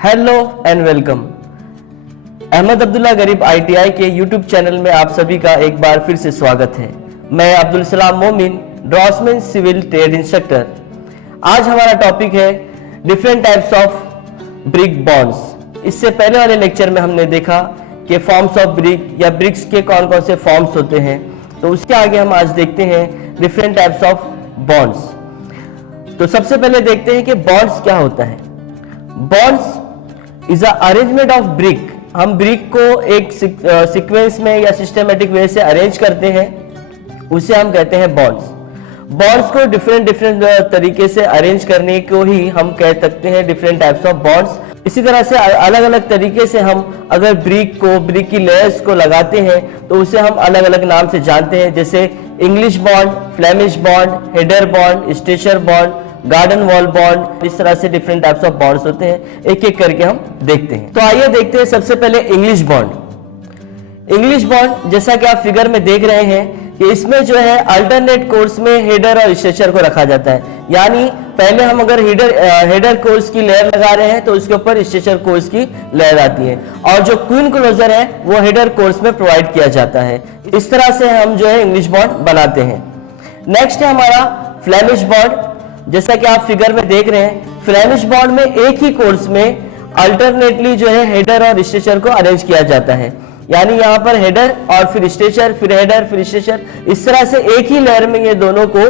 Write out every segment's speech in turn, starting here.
Hello and welcome. Ahmad Abdullah Gharib ITI के YouTube channel में आप सभी का एक बार फिर से स्वागत है। मैं अब्दुल सलाम मोमिन, ड्रॉसमैन सिविल ट्रेड इंस्ट्रक्टर। आज हमारा टॉपिक है different types of brick bonds. इससे पहले वाले लेक्चर में हमने देखा कि फॉर्म्स ऑफ ब्रिक या ब्रिक्स के कौन कौन से फॉर्म्स होते हैं, तो उसके आगे हम आज देखते हैं डिफरेंट टाइप्स ऑफ बॉन्ड्स। तो सबसे पहले देखते हैं कि बॉन्ड्स क्या होता है। Bonds is a arrangement of brick. हम ब्रिक को एक सीक्वेंस में या सिस्टमेटिक वे से अरेंज करते हैं, उसे हम कहते हैं बॉन्ड्स। बॉन्ड्स को डिफरेंट तरीके से अरेंज करने को ही हम कह सकते हैं डिफरेंट टाइप्स ऑफ बॉन्ड्स। इसी तरह से अलग अलग तरीके से हम अगर ब्रिक की लेयर्स को लगाते हैं तो उसे हम अलग अलग नाम से जानते हैं, जैसे English bond, Flemish bond, header bond, stretcher bond, garden wall bond. इस तरह से डिफरेंट टाइप्स ऑफ बॉन्ड्स होते हैं, एक एक करके हम देखते हैं। तो आइए देखते हैं सबसे पहले इंग्लिश बॉन्ड। इंग्लिश बॉन्ड जैसा कि आप फिगर में देख रहे हैं कि इसमें जो है अल्टरनेट कोर्स में हेडर और स्ट्रेचर को रखा जाता है। यानी पहले हम अगर हेडर कोर्स की लेयर लगा रहे हैं तो उसके ऊपर स्ट्रेचर कोर्स की लेयर आती है, और जो क्वीन क्लोजर है वो हेडर कोर्स में प्रोवाइड किया जाता है। इस तरह से हम जो है इंग्लिश बॉन्ड बनाते हैं। नेक्स्ट है हमारा फ्लेमिश बॉन्ड। जैसा कि आप फिगर में देख रहे हैं, फ्लेमिश बॉन्ड में एक ही कोर्स में अल्टरनेटली जो है हेडर और स्ट्रेचर को अरेंज किया जाता है। यानी यहाँ पर हेडर और फिर स्ट्रेचर, फिर हेडर, फिर स्ट्रेचर, इस तरह से एक ही लेयर में ये दोनों को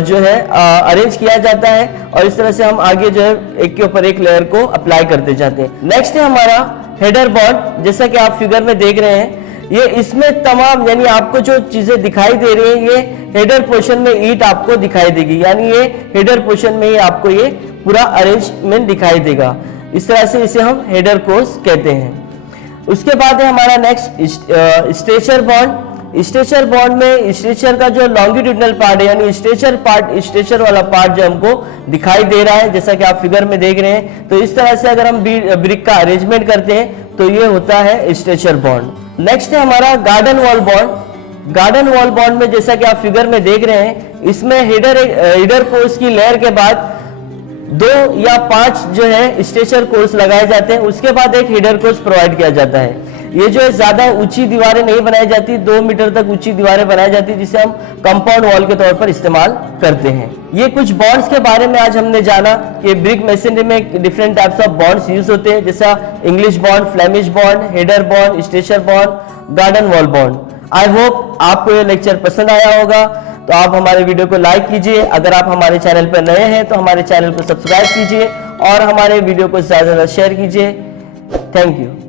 जो है अरेंज किया जाता है, और इस तरह से हम आगे जो है एक के ऊपर एक लेयर को अप्लाई करते जाते हैं। नेक्स्ट है हमारा हेडर बॉन्ड। जैसा कि आप फिगर में देख रहे हैं, ये इसमें तमाम यानी आपको जो चीजें दिखाई दे रही हैं ये हेडर पोर्शन में ईट आपको दिखाई देगी, यानी ये हेडर पोर्शन में ही आपको ये पूरा अरेंजमेंट दिखाई देगा। इस तरह से इसे हम हेडर कोर्स कहते हैं। उसके बाद है हमारा next stretcher bond. Stretcher bond में स्ट्रेचर का जो लॉन्गिट्यूडनल पार्ट है, यानी स्ट्रेचर वाला पार्ट जो हमको दिखाई दे रहा है, जैसा कि आप फिगर में देख रहे हैं, तो इस तरह से अगर हम ब्रिक का अरेंजमेंट करते हैं तो ये होता है स्ट्रेचर बॉन्ड। नेक्स्ट है हमारा garden wall bond. Garden wall bond में जैसा कि आप फिगर में देख रहे हैं, इसमें हेडर कोर्स की लेयर के बाद 2 या 5 जो है स्ट्रेचर कोर्स लगाए जाते हैं। उसके बाद एक हेडर कोर्स प्रोवाइड किया जाता है। ये जो है ज्यादा ऊंची दीवारें नहीं बनाई जाती, 2 मीटर तक ऊंची दीवारें बनाई जाती, जिसे हम कंपाउंड वॉल के तौर पर इस्तेमाल करते हैं। ये कुछ बॉन्ड्स के बारे में आज हमने जाना कि ब्रिक मेसनरी में different types of bonds use होते हैं, जैसा English bond, Flemish bond, header bond, stretcher bond, garden wall bond. I hope आपको ये लेक्चर पसंद आया होगा। तो आप हमारे वीडियो को लाइक कीजिए। अगर आप हमारे चैनल पर नए हैं तो हमारे चैनल को सब्सक्राइब कीजिए और हमारे वीडियो को ज्यादा से ज्यादा शेयर कीजिए। Thank you.